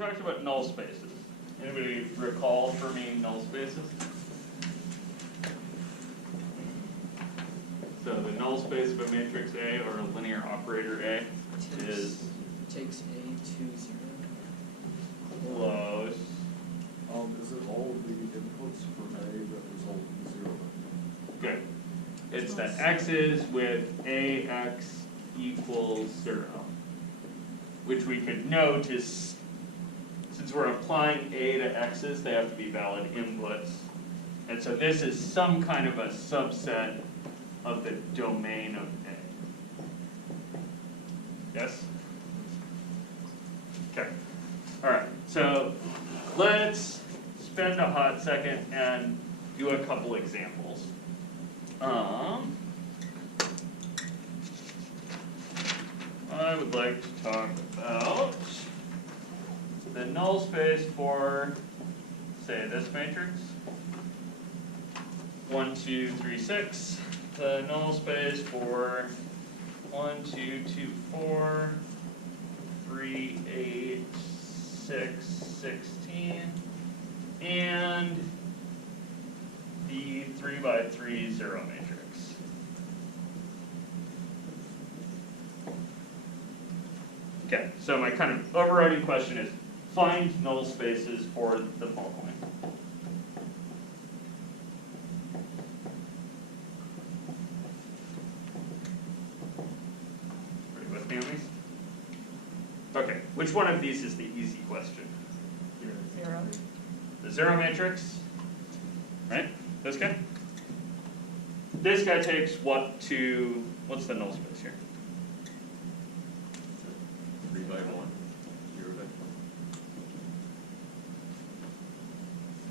talked about null spaces. Anybody recall for me null spaces? So the null space of a matrix A or a linear operator A is takes A to 0. close. Is it all of the inputs for A that result in 0? Good. It's that x's with ax equals 0, which we could note is, since we're applying a to x's, they have to be valid inputs. And so this is some kind of a subset of the domain of A. Yes? Okay. All right. So let's spend a hot second and do a couple examples. I would like to talk about the null space for, say, this matrix. 1, 2, 3, 6. The null space for 1, 2, 2, 4, 3, 8, 6, 16, and the 3 by 3 0 matrix. Okay, so my kind of overriding question is find null spaces for the following. Everybody with me on these? Okay, which one of these is the easy question? 0. The 0 matrix, right? This guy? This guy takes what to, what's the null space here? 3 by 1. 0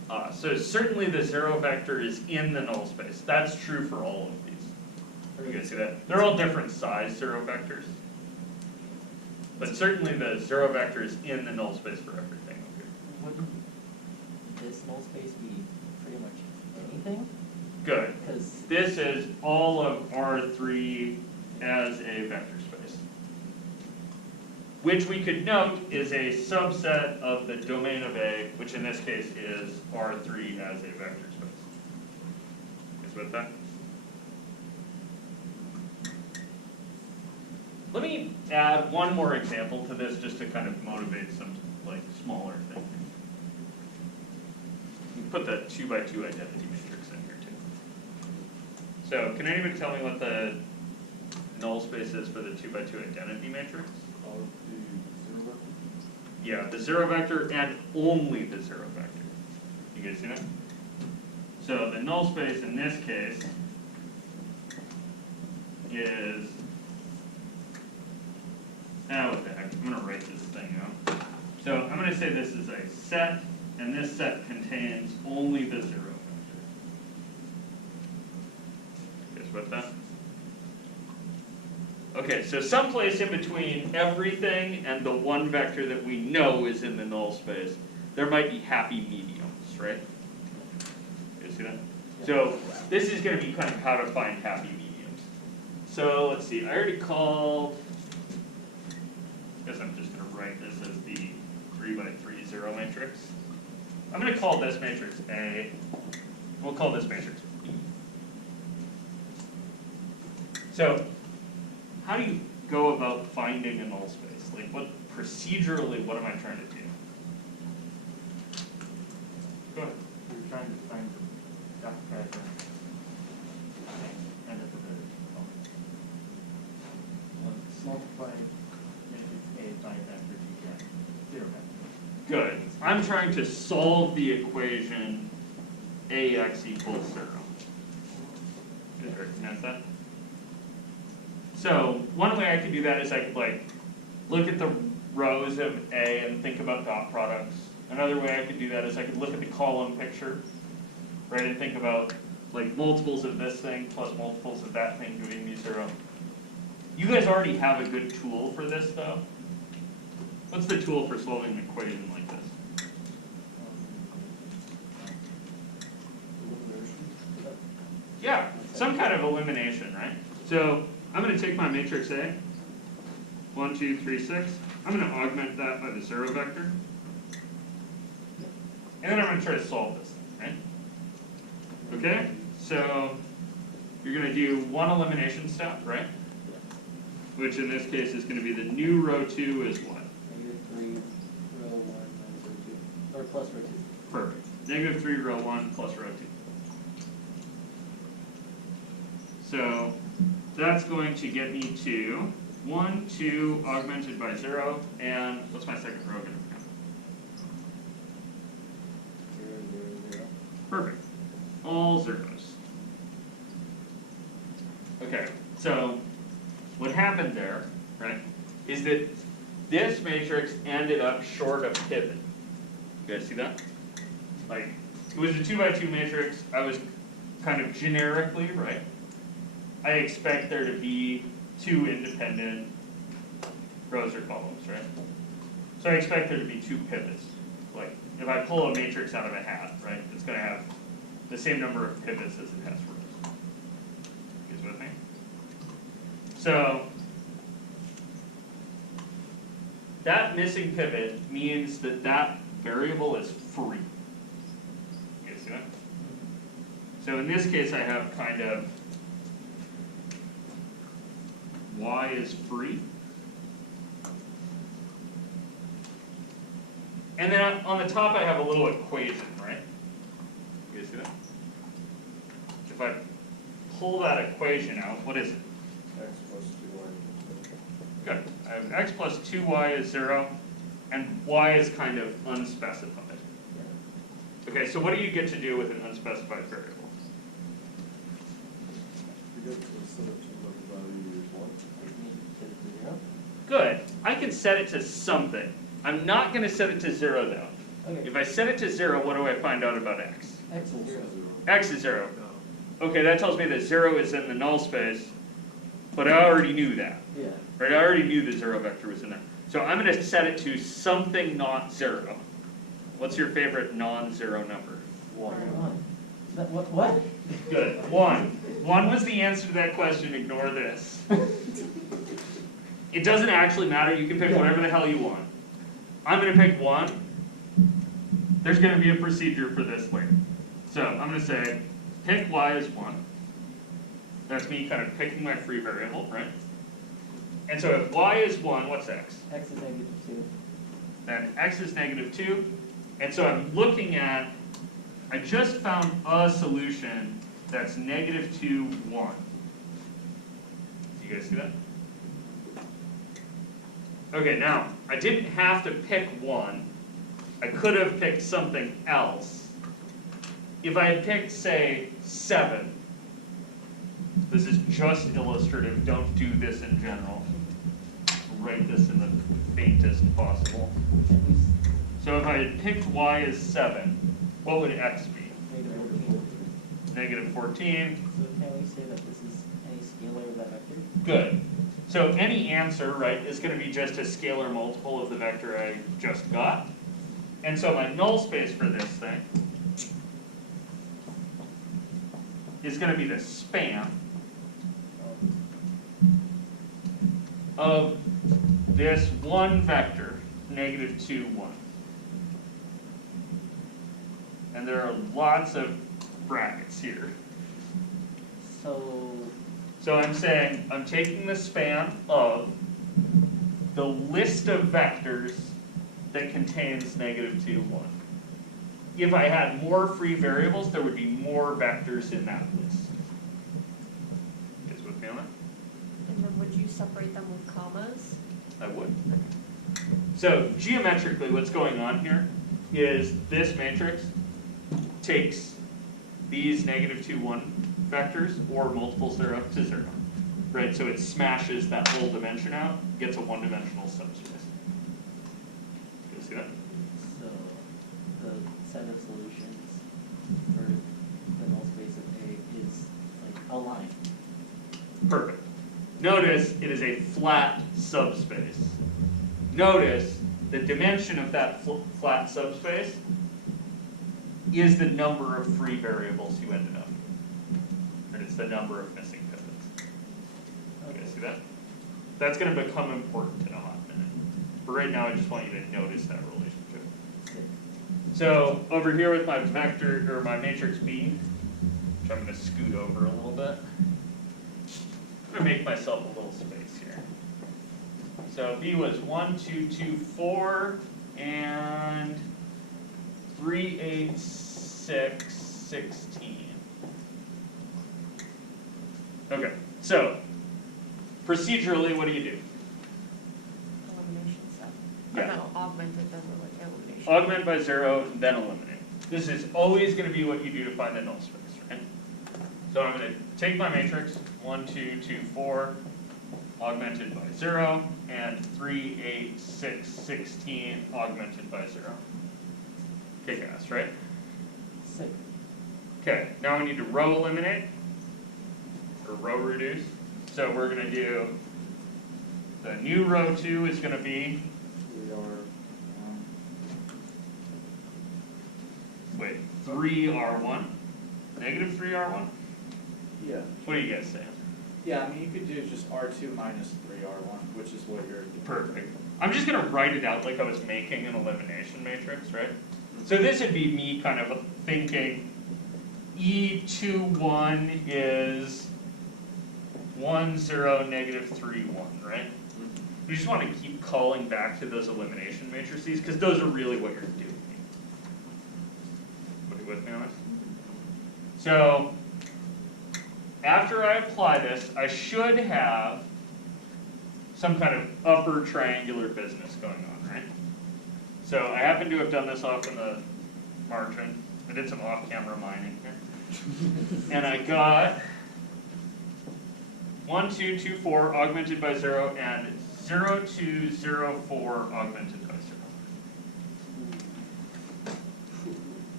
by 1. So certainly the 0 vector is in the null space. That's true for all of these. You guys see that? They're all different size 0 vectors. But certainly the 0 vector is in the null space for everything over here. Wouldn't this null space be pretty much anything? Good. Because This is all of R3 as a vector space, which we could note is a subset of the domain of A, which in this case is R3 as a vector space. Is with that? Let me add one more example to this just to kind of motivate some like smaller thing. Put the 2 by 2 identity matrix in here too. So can anybody tell me what the null space is for the 2 by 2 identity matrix? Of the 0 vector? Yeah, the 0 vector and only the 0 vector. You guys see that? So the null space in this case is, what the heck, I'm going to write this thing out. So I'm going to say this is a set, and this set contains only the 0 vector. Guess what that? Okay, so someplace in between everything and the one vector that we know is in the null space, there might be happy mediums, right? You see that? So this is going to be kind of how to find happy mediums. So let's see, I already called, I guess I'm just going to write this as the 3 by 3 0 matrix. I'm going to call this matrix A. We'll call this matrix B. So how do you go about finding a null space? Like procedurally, what am I trying to do? Go ahead. You're trying to find the dot pattern and at the multiply matrix A by vector you get 0 vector. Good. I'm trying to solve the equation AX equals 0. Did you recognize that? So one way I could do that is I could look at the rows of A and think about dot products. Another way I could do that is I could look at the column picture, right, and think about multiples of this thing plus multiples of that thing giving me 0. You guys already have a good tool for this though. What's the tool for solving an equation like this? Yeah, some kind of elimination, right? So I'm going to take my matrix A, 1, 2, 3, 6. I'm going to augment that by the 0 vector. And then I'm gonna try to solve this thing, right? Okay, so you're gonna do one elimination step, right? Which in this case is gonna be the new row 2 is what? -3, row 1, minus row 2, or plus row 2. Perfect. -3 row 1 plus row 2. So that's going to get me to 1, 2 augmented by 0, and what's my second row gonna become? 0, 0, 0. Perfect. All zeros. Okay, so what happened there, right, is that this matrix ended up short of pivot. You guys see that? Like, it was a 2 by 2 matrix. I was kind of generically, right? I expect there to be 2 independent rows or columns, right? So I expect there to be 2 pivots. Like, if I pull a matrix out of a hat, right, it's gonna have the same number of pivots as it has rows. You guys with me? So, that missing pivot means that that variable is free. You guys see that? So in this case I have kind of y is free. And then on the top I have a little equation, right? You guys see that? If I pull that equation out, what is it? X plus 2y. Good. I have x plus 2y is 0, and y is kind of unspecified. Okay, so what do you get to do with an unspecified variable? You get to set it to what the value is 1. You need to set it to 0. Good. I can set it to something. I'm not going to set it to 0 though. Okay. If I set it to 0, what do I find out about x? X is 0. X is 0. Okay, that tells me that 0 is in the null space, but I already knew that. Yeah. Right, I already knew the 0 vector was in there. So I'm going to set it to something not 0. What's your favorite non-zero number? 1. What? Good. 1. 1 was the answer to that question. Ignore this. It doesn't actually matter. You can pick whatever the hell you want. I'm going to pick 1. There's going to be a procedure for this later. So I'm going to say pick y as 1. That's me kind of picking my free variable, right? And so if y is 1, what's x? X is -2. Then x is -2. And so I'm looking at, I just found a solution that's -2, 1. You guys see that? Okay, now, I didn't have to pick 1. I could have picked something else. If I had picked, say, 7, this is just illustrative, don't do this in general. Write this in the faintest possible. So if I had picked y as 7, what would x be? -14. -14. So can we say that this is any scalar of that vector? Good. So any answer, right, is going to be just a scalar multiple of the vector I just got. And so my null space for this thing is going to be the span of this one vector, -2, 1. And there are lots of brackets here. So I'm saying, I'm taking the span of the list of vectors that contains -2, 1. If I had more free variables, there would be more vectors in that list. You guys with me on that? And then would you separate them with commas? I would. So geometrically, what's going on here is this matrix takes these -2, 1 vectors or multiples thereof to 0. Right, so it smashes that whole dimension out, gets a one-dimensional subspace. You see that? So the set of solutions for the null space of A is like a line. Perfect. Notice it is a flat subspace. Notice the dimension of that flat subspace is the number of free variables you ended up with. And it's the number of missing pivots. You guys see that? That's going to become important in a hot minute. But right now I just want you to notice that relationship. So over here with my vector, or my matrix B, which I'm going to scoot over a little bit, I'm going to make myself a little space here. So B was 1, 2, 2, 4, and 3, 8, 6, 16. Okay, so procedurally, what do you do? Elimination stuff. Yeah. Or no, augmented then like elimination. Augment by 0, then eliminate. This is always going to be what you do to find the null space, right? So I'm going to take my matrix, 1, 2, 2, 4, augmented by 0, and 3, 8, 6, 16, augmented by 0. Kick-ass, right? Sick. Okay, now we need to row eliminate, or row reduce. So we're going to do, the new row 2 is going to be, We are, wait, 3R1, negative 3R1? yeah. What are you guys saying? Yeah, I mean, you could do just R2 minus 3R1, which is what you're. Perfect. I'm just going to write it out like I was making an elimination matrix, right? So this would be me kind of thinking E21 is 1, 0, negative 3, 1, right? You just want to keep calling back to those elimination matrices because those are really what you're doing. Are you with me on this? So after I apply this, I should have some kind of upper triangular business going on, right? So I happen to have done this off in the margin. I did some off-camera mining here. And I got 1, 2, 2, 4 augmented by 0 and 0, 2, 0, 4 augmented by 0.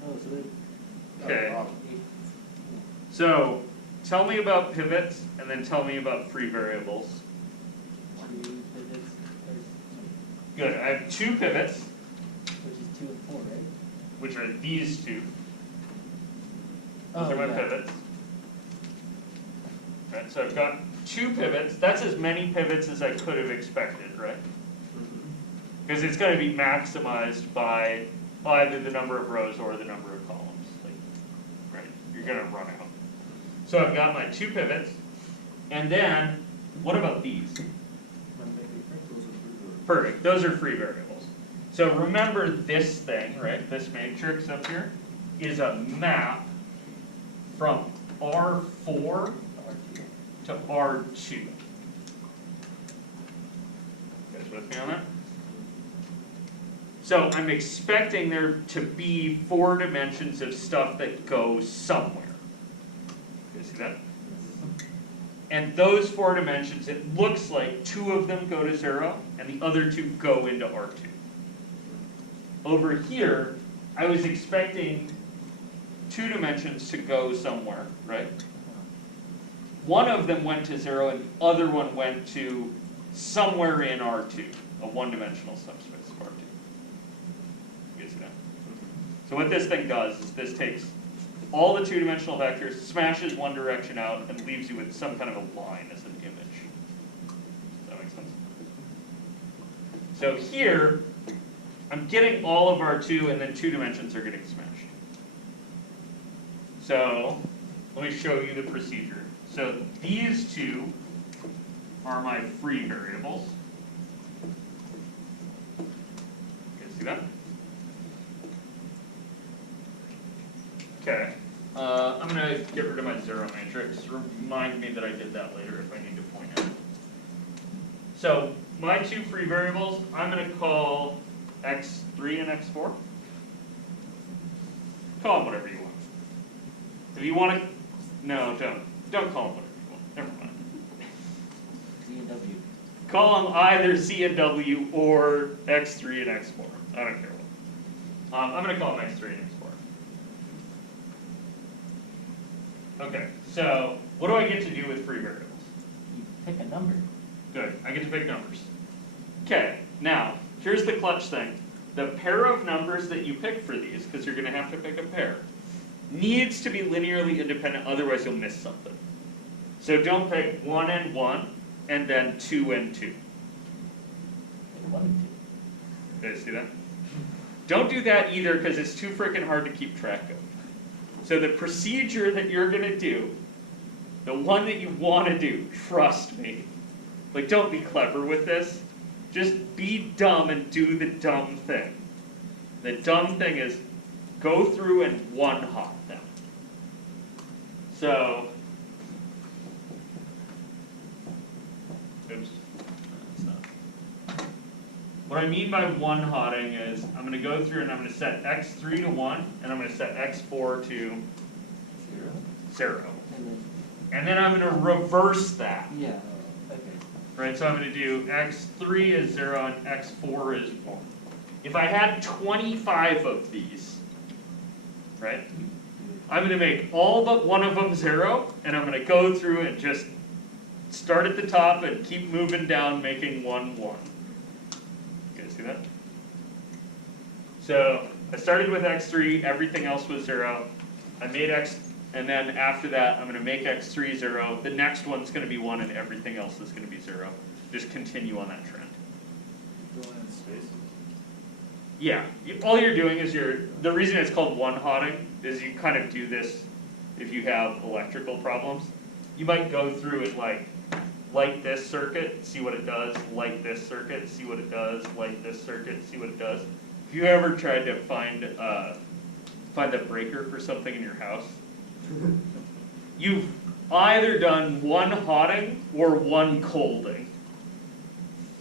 Oh, so they. Okay. Oh, So tell me about pivots and then tell me about free variables. Two pivots, Good, I have 2 pivots, which is 2 and 4, right? which are these 2. Oh, Those are my yeah. pivots. Right, so I've got 2 pivots. That's as many pivots as I could have expected, right? Because it's going to be maximized by either the number of rows or the number of columns. Like, right? You're going to run out. So I've got my 2 pivots. And then, what about these? those are pretty good. Perfect. Those are free variables. So remember this thing, right? This matrix up here is a map from R4 to R2. You guys with me on that? So I'm expecting there to be 4 dimensions of stuff that goes somewhere. You guys see that? And those 4 dimensions, it looks like 2 of them go to 0 and the other 2 go into R2. Over here, I was expecting 2 dimensions to go somewhere, right? One of them went to 0 and the other one went to somewhere in R2, a one-dimensional subspace of R2. You guys see that? So what this thing does is this takes all the 2-dimensional vectors, smashes one direction out, and leaves you with some kind of a line as an image. Does that make sense? So here, I'm getting all of R2, and then 2 dimensions are getting smashed. So let me show you the procedure. So these 2 are my free variables. You guys see that? Okay. I'm going to get rid of my 0 matrix. Remind me that I did that later if I need to point out. So my 2 free variables, I'm going to call x3 and x4. Call them whatever you want. If you want to, no, don't call them whatever you want. Never mind. Z and W. Call them either Z and W or x3 and x4. I don't care what. I'm going to call them x3 and x4. Okay, so what do I get to do with free variables? You pick a number. Good, I get to pick numbers. Okay, now, here's the clutch thing. The pair of numbers that you pick for these, because you're going to have to pick a pair, needs to be linearly independent, otherwise you'll miss something. So don't pick 1 and 1, and then 2 and 2. Pick 1 and 2. You guys see that? Don't do that either because it's too freaking hard to keep track of. So the procedure that you're gonna do, the one that you wanna do, trust me, like don't be clever with this, just be dumb and do the dumb thing. The dumb thing is go through and one-hot them. So, oops, that's not. What I mean by one-hotting is I'm going to go through and I'm going to set x3 to 1 and I'm going to set x4 to 0. And then I'm going to reverse that. Yeah, okay. Right, so I'm going to do x3 is 0 and x4 is 1. If I had 25 of these, right, I'm going to make all but one of them 0, and I'm going to go through and just start at the top and keep moving down, making 1, 1. You guys see that? So I started with x3, everything else was 0. I made x, and then after that, I'm going to make x3 0. The next one's going to be 1, and everything else is going to be 0. Just continue on that trend. Fill in spaces. Yeah, all you're doing is the reason it's called one-hotting is you kind of do this if you have electrical problems. You might go through and light this circuit, see what it does, light this circuit, see what it does, light this circuit, see what it does. If you ever tried to find the breaker for something in your house, you've either done one hotting or one colding.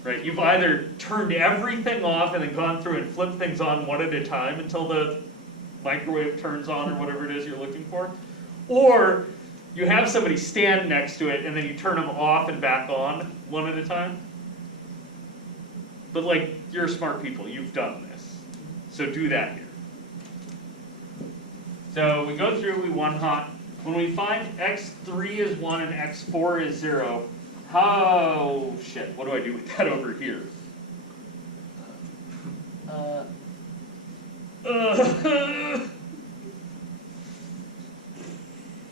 Right, you've either turned everything off and then gone through and flipped things on one at a time until the microwave turns on or whatever it is you're looking for, or you have somebody stand next to it and then you turn them off and back on one at a time. But like, you're smart people, you've done this, so do that here. So we go through, we one-hot. When we find x3 is 1 and x4 is 0, oh shit, what do I do with that over here?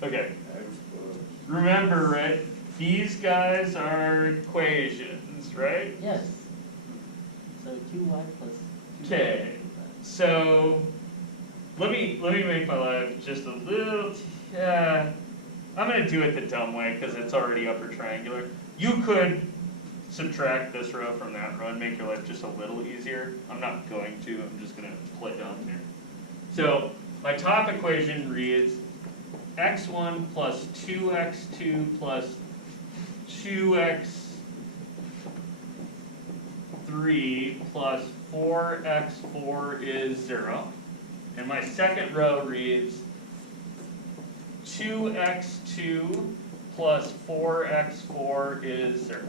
Okay, remember, right, these guys are equations, right? Yes. So 2y plus 2y. Okay, so let me make my life just a little, I'm going to do it the dumb way because it's already upper triangular. You could subtract this row from that row and make your life just a little easier. I'm not going to, I'm just going to play down here. So my top equation reads x1 plus 2x2 plus 2x3 plus 4x4 is 0. And my second row reads 2x2 plus 4x4 is 0.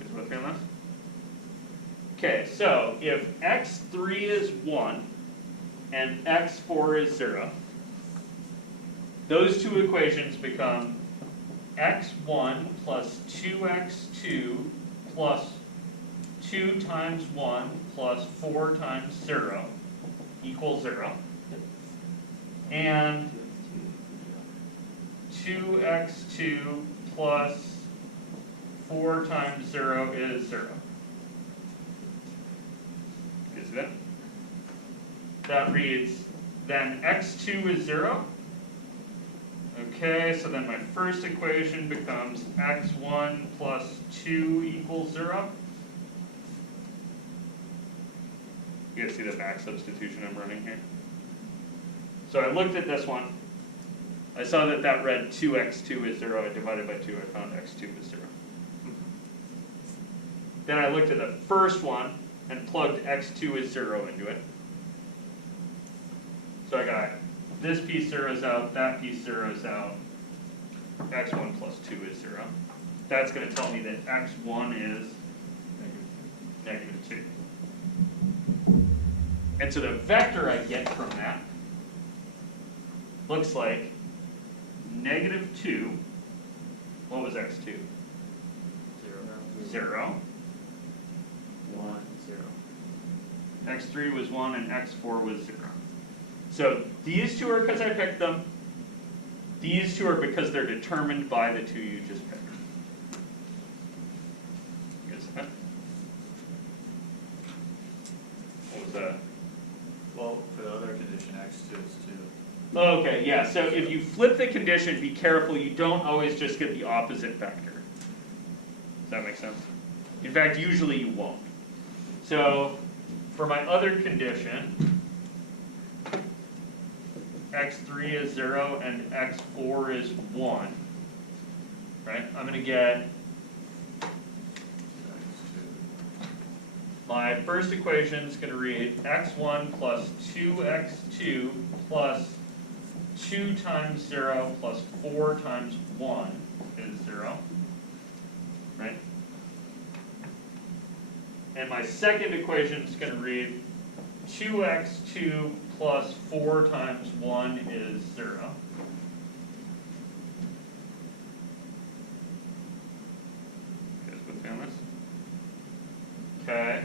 Guys with me on that? Okay, so if x3 is 1 and x4 is 0, those two equations become x1 plus 2x2 plus 2 times 1 plus 4 times 0 equals 0. And 2x2 plus 4 times 0 is 0. You see that? That reads, then x2 is 0. Okay, so then my first equation becomes x1 plus 2 equals 0. You guys see the back substitution I'm running here? So I looked at this one. I saw that that read 2x2 is 0. I divided by 2. I found x2 is 0. Then I looked at the first one and plugged x2 is 0 into it. So I got this piece zeroes out, that piece zeroes out, x1 plus 2 is 0. That's going to tell me that x1 is negative 2. And so the vector I get from that looks like negative 2, what was x2? 0. 0. 1, 0. x3 was 1 and x4 was 0. So these two are because I picked them. These two are because they're determined by the two you just picked. You guys see that? What was What's that? Well, for the other condition, x2 is 2. Okay, yeah, so if you flip the condition, be careful, you don't always just get the opposite vector. Does that make sense? In fact, usually you won't. So, for my other condition, x3 is 0 and x4 is 1, right? I'm going to get my first equation is going to read x1 plus 2x2 plus 2 times 0 plus 4 times 1 is 0, right? And my second equation is going to read 2x2 plus 4 times 1 is 0. You guys with me on this? Okay.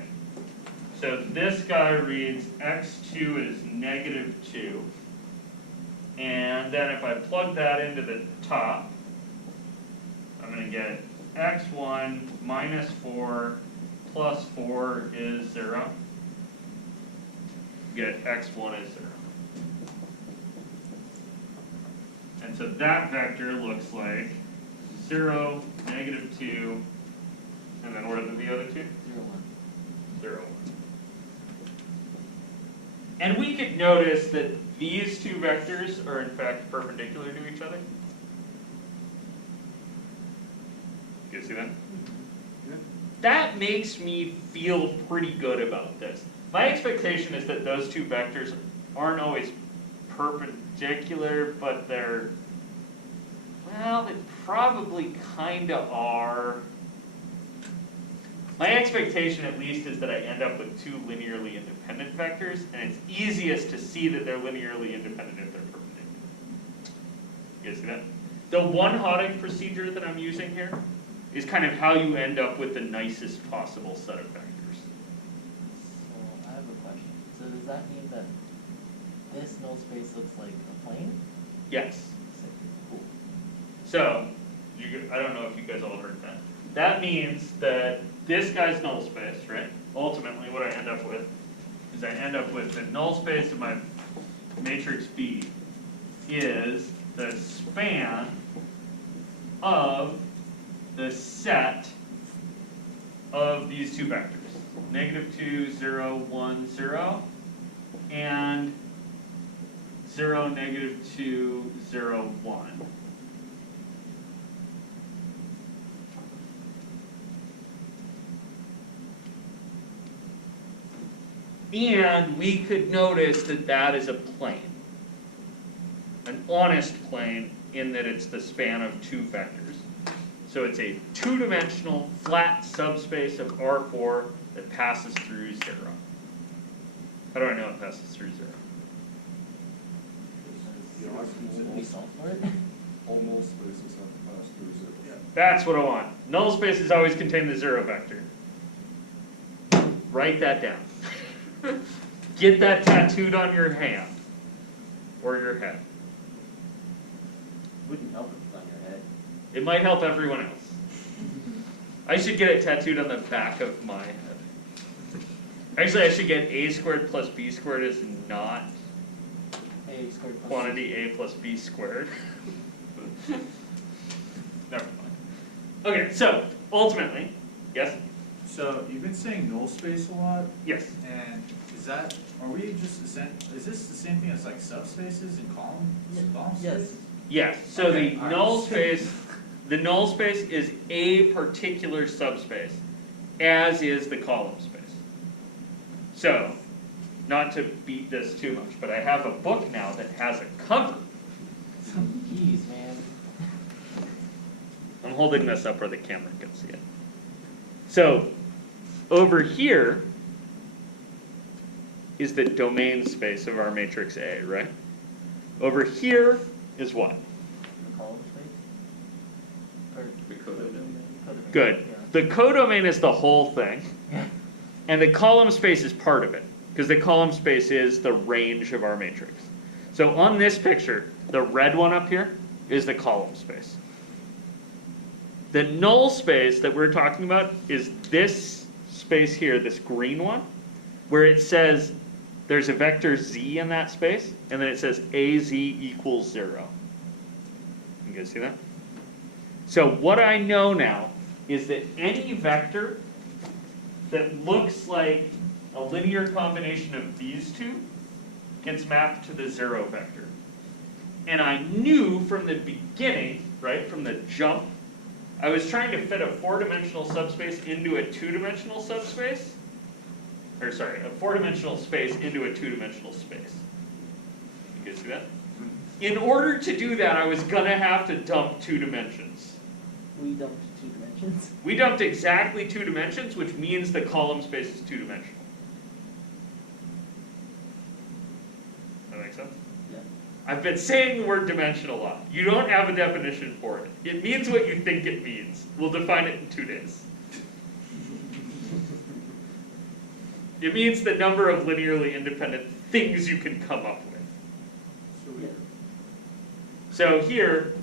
So this guy reads x2 is negative 2. And then if I plug that into the top, I'm going to get x1 minus 4 plus 4 is 0. Get x1 is 0. And so that vector looks like 0, negative 2, and then what are the other two? 0, 1. 0, 1. And we could notice that these two vectors are in fact perpendicular to each other. You guys see that? Yeah. That makes me feel pretty good about this. My expectation is that those two vectors aren't always perpendicular, but they're, well, they probably kind of are. My expectation, at least, is that I end up with two linearly independent vectors, and it's easiest to see that they're linearly independent if they're perpendicular. You guys see that? The one-hotting procedure that I'm using here is kind of how you end up with the nicest possible set of vectors. So I have a question. So does that mean that this null space looks like a plane? Yes. Cool. So, I don't know if you guys all heard that. That means that this guy's null space, right? Ultimately, what I end up with is I end up with the null space of my matrix B is the span of the set of these two vectors. Negative 2, 0, 1, 0, and 0, negative 2, 0, 1. And we could notice that that is a plane. An honest plane in that it's the span of two vectors. So it's a two-dimensional flat subspace of R4 that passes through 0. How do I know it passes through 0? We solve for it? All null spaces have to pass through 0. That's what I want. Null spaces always contain the 0 vector. Write that down. Get that tattooed on your hand or your head. Wouldn't help if it's on your head. It might help everyone else. I should get it tattooed on the back of my head. Actually, I should get a squared plus b squared is not A squared plus quantity a plus b squared. Never mind. Okay, so ultimately, yes? So you've been saying null space a lot, Yes. and are we just, is this the same thing as like subspaces and column Yes. spaces? Yes, so Okay, the alright. null space, the null space is a particular subspace, as is the column space. So, not to beat this too much, but I have a book now that has a cover. Jeez, man. I'm holding this up where the camera can see it. So, over here is the domain space of our matrix A, right? Over here is what? The column space? Or The codomain. Good. Yeah. The codomain is the whole thing, and the column space is part of it, because the column space is the range of our matrix. So on this picture, the red one up here is the column space. The null space that we're talking about is this space here, this green one, where it says there's a vector z in that space, and then it says az equals 0. You guys see that? So what I know now is that any vector that looks like a linear combination of these two gets mapped to the 0 vector. And I knew from the beginning, right, from the jump, I was trying to fit a 4-dimensional subspace into a 2-dimensional subspace. Or sorry, a 4-dimensional space into a 2-dimensional space. You guys see that? In order to do that, I was gonna have to dump 2 dimensions. We dumped 2 dimensions. We dumped exactly 2 dimensions, which means the column space is 2-dimensional. That make sense? Yeah. I've been saying the word dimension a lot. You don't have a definition for it. It means what you think it means. We'll define it in 2 days. It means the number of linearly independent things you can come up with. Yeah. So here,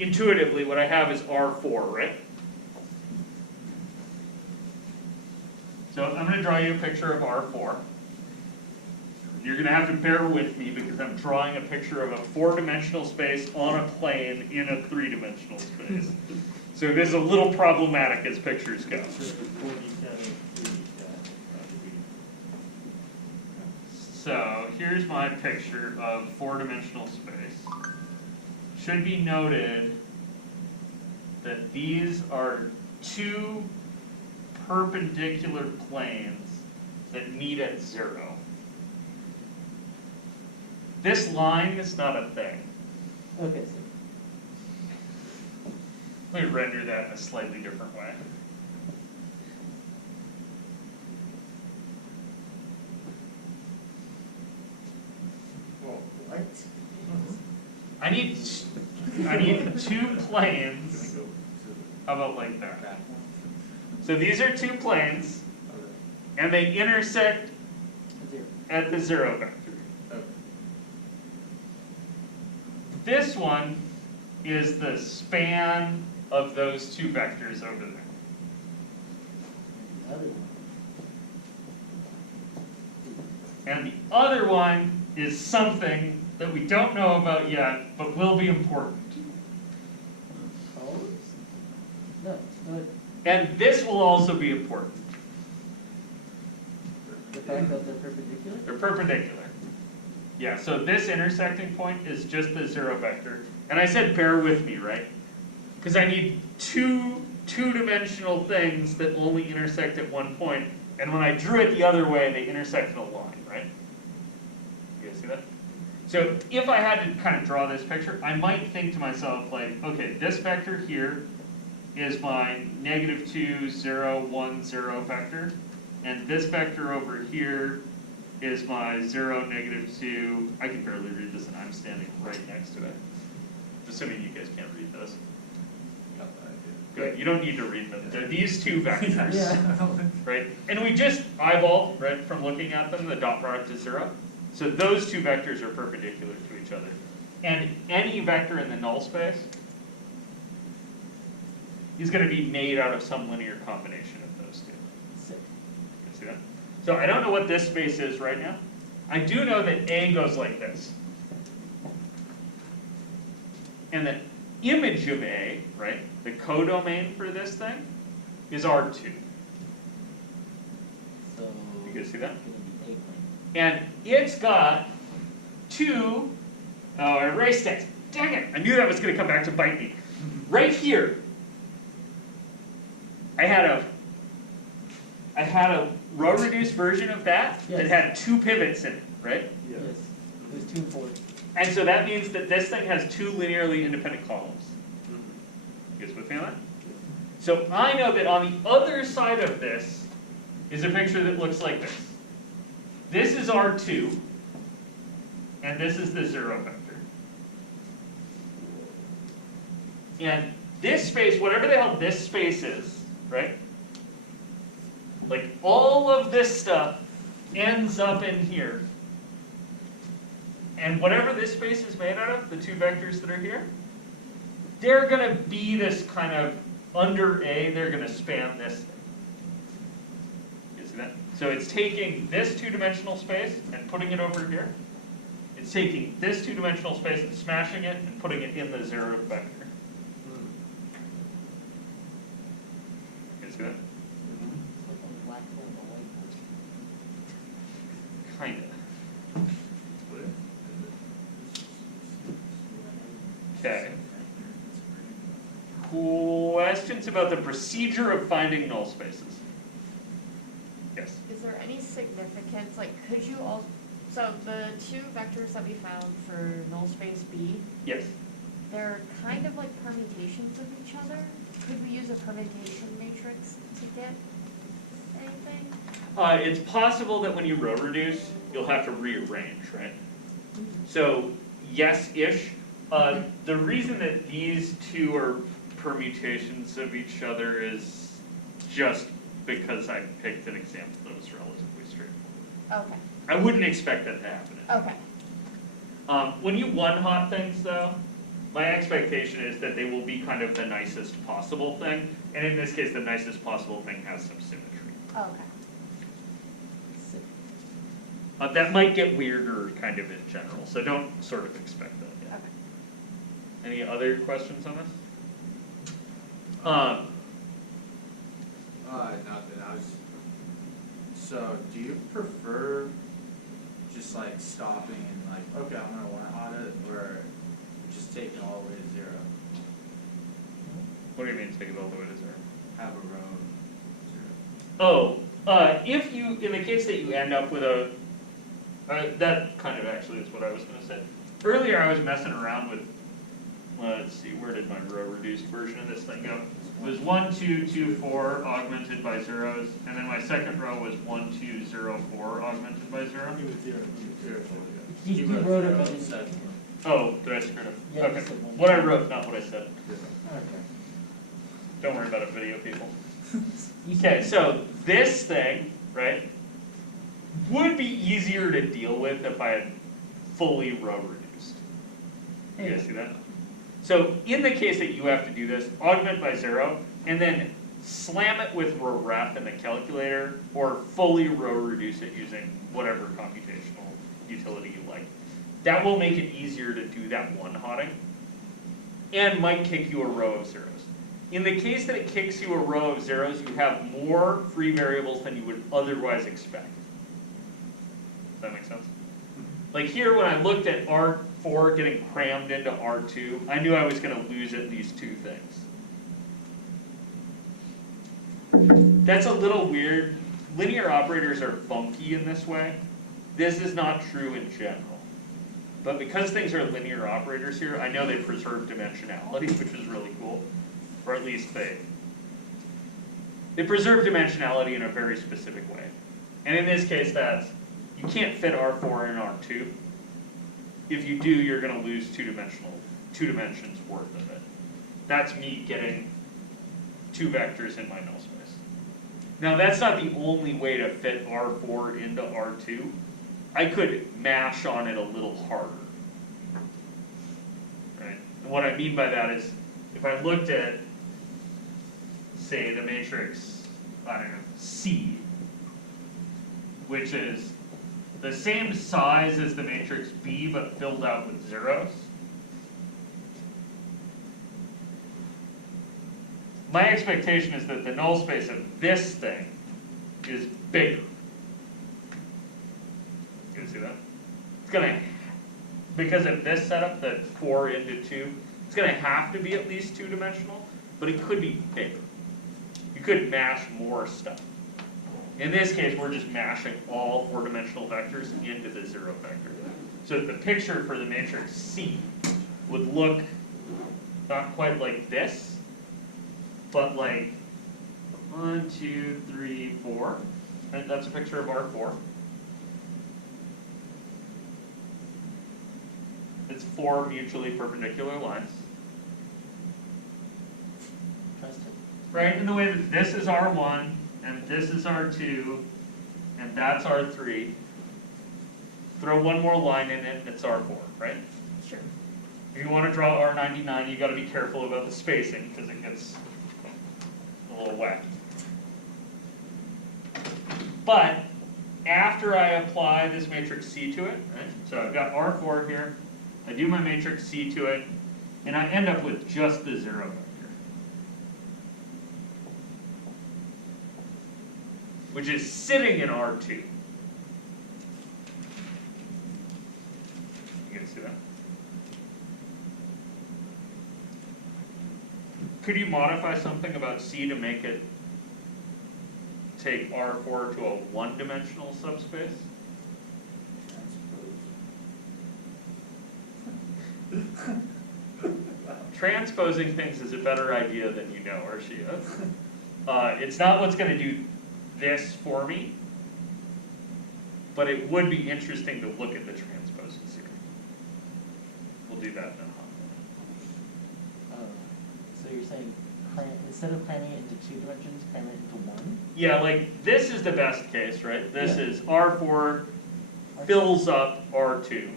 intuitively, what I have is R4, right? So I'm going to draw you a picture of R4. You're going to have to bear with me because I'm drawing a picture of a 4-dimensional space on a plane in a 3-dimensional space. So this is a little problematic as pictures go. So here's my picture of 4-dimensional space. Should be noted that these are 2 perpendicular planes that meet at 0. This line is not a thing. Okay, so Let me render that in a slightly different way. Well, what? I need 2 planes. How about like that? So these are 2 planes, and they intersect 0. at the 0 vector. This one is the span of those 2 vectors over there. The other one. And the other one is something that we don't know about yet, but will be important. Colors? No, no. And this will also be important. The fact that they're perpendicular? They're perpendicular. Yeah, so this intersecting point is just the 0 vector. And I said bear with me, right? Because I need 2 two-dimensional things that only intersect at one point. And when I drew it the other way, they intersect in a line, right? You guys see that? So if I had to kind of draw this picture, I might think to myself, like, okay, this vector here is my -2, 0, 1, 0 vector. And this vector over here is my 0, -2. I can barely read this, and I'm standing right next to it. Assuming you guys can't read this. Good. You don't need to read them. They're these 2 vectors, Yeah. right? And we just eyeball, right, from looking at them, the dot product is 0. So those 2 vectors are perpendicular to each other. And any vector in the null space is going to be made out of some linear combination of those 2. Sick. You see that? So I don't know what this space is right now. I do know that A goes like this. And the image of A, right, the codomain for this thing, is R2. So You guys see that? it's gonna be A plane. And it's got 2, oh, I erased it. Dang it, I knew that was going to come back to bite me. Right here, I had a row-reduced version of that that Yes. had 2 pivots in it, right? Yes. There's 2 and 4. And so that means that this thing has 2 linearly independent columns. You guys with me on that? So I know that on the other side of this is a picture that looks like this. This is R2, and this is the 0 vector. And this space, whatever the hell this space is, right? Like all of this stuff ends up in here. And whatever this space is made out of, the 2 vectors that are here, they're going to be this kind of, under A, they're going to span this thing. You see that? So it's taking this two-dimensional space and putting it over here. It's taking this two-dimensional space and smashing it and putting it in the 0th vector. You see that? It's like a black hole in a white hole. Kinda. Okay. Questions about the procedure of finding null spaces? Yes. Is there any significance, like, could you all, so the two vectors that we found for null space B, Yes. they're kind of like permutations of each other? Could we use a permutation matrix to get anything? It's possible that when you row reduce, you'll have to rearrange, right? So, yes-ish. The reason that these two are permutations of each other is just because I picked an example that was relatively straightforward. Okay, I wouldn't expect that to happen. okay, When you one-hot things, though, my expectation is that they will be kind of the nicest possible thing, and in this case, the nicest possible thing has some symmetry. okay. That might get weirder kind of in general, so don't sort of expect that yet. Okay. Any other questions on this? Nothing, I was, so do you prefer just like stopping and like, okay, I'm gonna one-hot it, or just take it all the way to 0? What do you mean take it all the way to 0? Have a row of 0. Oh, if you, in the case that you end up with a, that kind of actually is what I was gonna say. Earlier I was messing around with, let's see, where did my row reduced version of this thing go? It was 1, 2, 2, 4 augmented by zeros, and then my second row was 1, 2, 0, 4 augmented by 0. He was 0, You wrote it, but you said. Oh, did I screw it up? Yeah, you Okay, said 1. what I wrote, not what I said. Okay. Don't worry about it, video people. Okay, so this thing, right, would be easier to deal with if I had fully row reduced. You guys see that? So in the case that you have to do this, augment by 0, and then slam it with row ref in the calculator, or fully row reduce it using whatever computational utility you like. That will make it easier to do that one-hotting, and might kick you a row of zeros. In the case that it kicks you a row of zeros, you have more free variables than you would otherwise expect. Does that make sense? Like here, when I looked at R4 getting crammed into R2, I knew I was going to lose at least 2 things. That's a little weird. Linear operators are funky in this way. This is not true in general. But because things are linear operators here, I know they preserve dimensionality, which is really cool. Or at least they preserve dimensionality in a very specific way. And in this case, that's, you can't fit R4 in R2. If you do, you're going to lose 2 dimensions worth of it. That's me getting 2 vectors in my null space. Now that's not the only way to fit R4 into R2. I could mash on it a little harder. Right? And what I mean by that is, if I looked at, say, the matrix, I don't know, C, which is the same size as the matrix B but filled out with zeros. My expectation is that the null space of this thing is bigger. You can see that? It's gonna, because of this setup, that 4 into 2, it's gonna have to be at least 2-dimensional, but it could be bigger. You could mash more stuff. In this case, we're just mashing all 4-dimensional vectors into the 0 vector. So the picture for the matrix C would look not quite like this, but like 1, 2, 3, 4. And that's a picture of R4. It's 4 mutually perpendicular lines. Trust him. Right, in the way that this is R1, and this is R2, and that's R3. Throw one more line in it, and it's R4, right? Sure. If you want to draw R99, you got to be careful about the spacing, because it gets a little wacky. But after I apply this matrix C to it, right? So I've got R4 here, I do my matrix C to it, and I end up with just the 0 vector, which is sitting in R2. You can see that? Could you modify something about C to make it take R4 to a one-dimensional subspace? Transposing things is a better idea than you know, Arshia. It's not what's going to do this for me, but it would be interesting to look at the transposes here. We'll do that in a hot So you're saying instead of cramming it into 2 dimensions, cram it into 1? Yeah, like this is the best case, right? This is R4 fills up R2.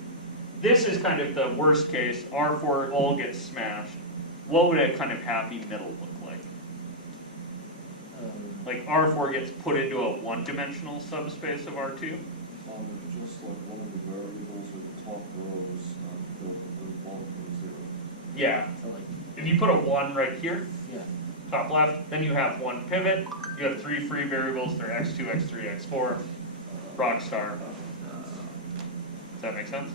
This is kind of the worst case. R4 all gets smashed. What would a kind of happy middle look like? Like R4 gets put into a one-dimensional subspace of R2? If just like one of the variables at the top rows filled with the bottom row 0. Yeah. So like, If you put a 1 right here, yeah. top left, then you have 1 pivot. You have 3 free variables. They're x2, x3, x4, rock star. Does that make sense?